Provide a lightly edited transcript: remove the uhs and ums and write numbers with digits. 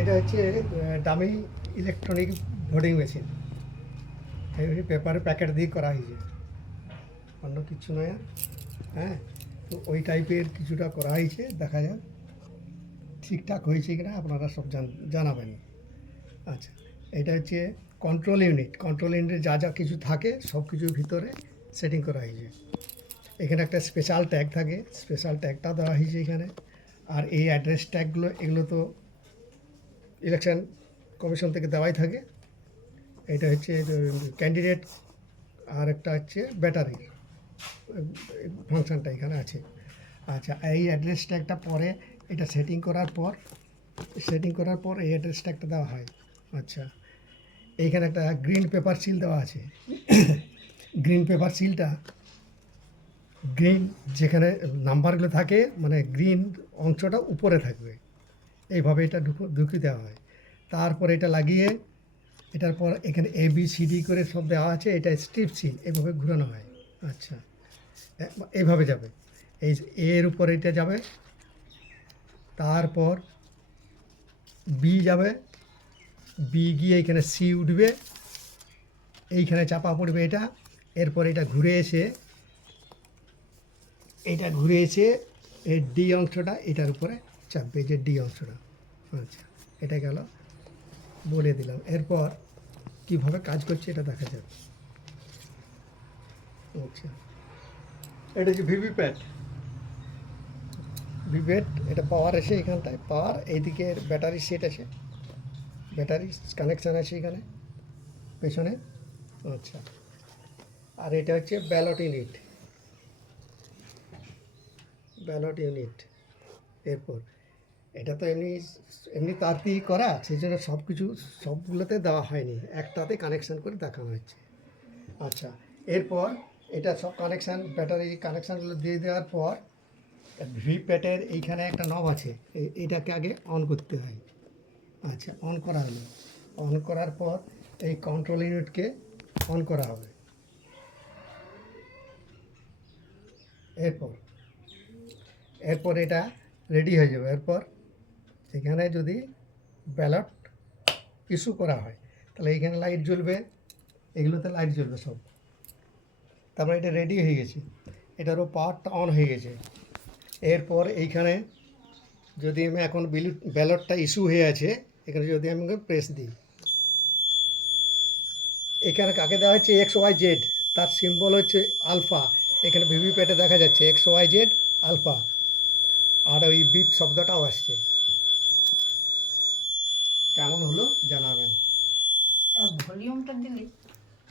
এটা হচ্ছে দামি ইলেকট্রনিক ভোটিং মেশিন। এই পেপারে প্যাকেট দিয়ে করা হয়েছে, অন্য কিছু নয়। হ্যাঁ, তো ওই টাইপের কিছুটা করা হয়েছে, দেখা যাক ঠিকঠাক হয়েছে কিনা, আপনারা সব জানাবেন। আচ্ছা, এটা হচ্ছে কন্ট্রোল ইউনিট। কন্ট্রোল ইউনিটে যা যা কিছু থাকে সব কিছুর ভিতরে সেটিং করা হয়েছে। এখানে একটা স্পেশাল ট্যাগ থাকে, স্পেশাল ট্যাগটা দেওয়া হয়েছে এখানে। আর এই অ্যাড্রেস ট্যাগগুলো, এগুলো তো ইলেকশন কমিশন থেকে দেওয়াই থাকে। এটা হচ্ছে ক্যান্ডিডেট, আর একটা হচ্ছে ব্যাটারির ফাংশনটা এখানে আছে। আচ্ছা, এই অ্যাড্রেস ট্যাগটা পরে এটা সেটিং করার পর এই অ্যাড্রেস ট্যাগটা দেওয়া হয়। আচ্ছা, এইখানে একটা গ্রিন পেপার সিল দেওয়া আছে। গ্রিন পেপার সিলটা, গ্রিন যেখানে নাম্বারগুলো থাকে, মানে গ্রিন অংশটা উপরে থাকবে, এইভাবে এটা ঢুকিয়ে দেওয়া হয়। তারপর এটা লাগিয়ে, এটার পর এখানে ABCD করে সব দেওয়া আছে, এটা স্ট্রিপ সিল এইভাবে ঘুরানো হয়। আচ্ছা, এইভাবে যাবে, এই এর উপর এটা যাবে, তারপর বি যাবে, বি গিয়ে এখানে সি উঠবে, এইখানে চাপা পড়বে এটা। এরপর এটা ঘুরে এসে এই ডি অংশটা এটার উপরে চাপবে, যে ডি অংশটা। আচ্ছা, এটা গেল, বলে দিলাম। এরপর কীভাবে কাজ করছে এটা দেখা যাবে। আচ্ছা, এটা হচ্ছে ভিভিপ্যাট। এটা পাওয়ার এসে এখানটায় পাওয়ার, এইদিকে ব্যাটারি সেট আছে, ব্যাটারি কানেকশান আছে এখানে পেছনে। আচ্ছা, আর এটা হচ্ছে ব্যালট ইউনিট। এরপর এটা তো এমনি তার দিয়ে করা, সেই জন্য সবগুলোতে দেওয়া হয়নি, একটাতে কানেকশান করে দেখানো হচ্ছে। আচ্ছা, এরপর এটা সব কানেকশান, ব্যাটারি কানেকশানগুলো দিয়ে দেওয়ার পর ভিপ্যাটের এইখানে একটা নব আছে, এটাকে আগে অন করতে হয়। আচ্ছা, অন করা হলো। অন করার পর এই কন্ট্রোল ইউনিটকে অন করা হবে। এরপর এটা রেডি হয়ে যাবে। এরপর এখানে যদি ব্যালট ইস্যু করা হয়, তাহলে এইখানে লাইট জ্বলবে, এগুলোতে লাইট জ্বলবে সব। তারপরে এটা রেডি হয়ে গেছে, এটারও পাওয়ারটা অন হয়ে গেছে। এরপর এইখানে যদি আমি এখন ব্যালটটা ইস্যু হয়ে আছে, এখানে যদি আমি প্রেস দিই, এখানে কাকে দেওয়া হচ্ছে XYZ, তার সিম্বল হচ্ছে আলফা। এখানে ভিভিপ্যাটে দেখা যাচ্ছে XYZ আলফা, আর ওই বিপ শব্দটাও আসছে। কেমন হলো জানাবেন। ভলিউমটা দিলে